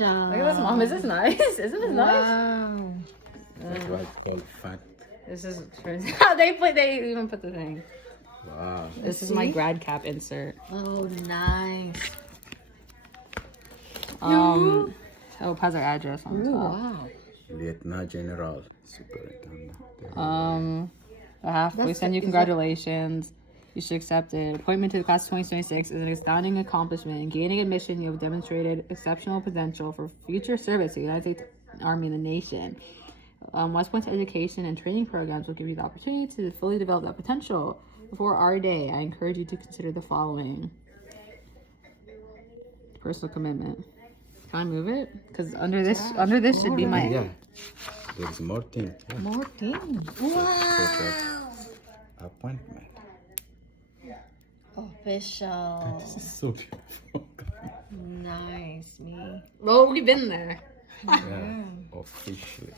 Look at this, Mom. Is this nice? Isn't this nice? Wow. That's why it's called fat. This is they even put the thing. Wow. This is my grad cap insert. Oh, nice. Oh, it has our address on top. Wow. Lieutenant General. Superintendent. We send you congratulations. You should accept it. Appointment to the class of 2026 is an astounding accomplishment. In gaining admission, you have demonstrated exceptional potential for future service to the United States Army and the nation. West Point's education and training programs will give you the opportunity to fully develop that potential. Before our day, I encourage you to consider the following. Personal commitment. Can I move it? Because under this should be my... Yeah. There's more things. Yeah. More things. Wow. Appointment. Official. This is so beautiful. Nice, me. Well, we've been there. Yeah. Officially.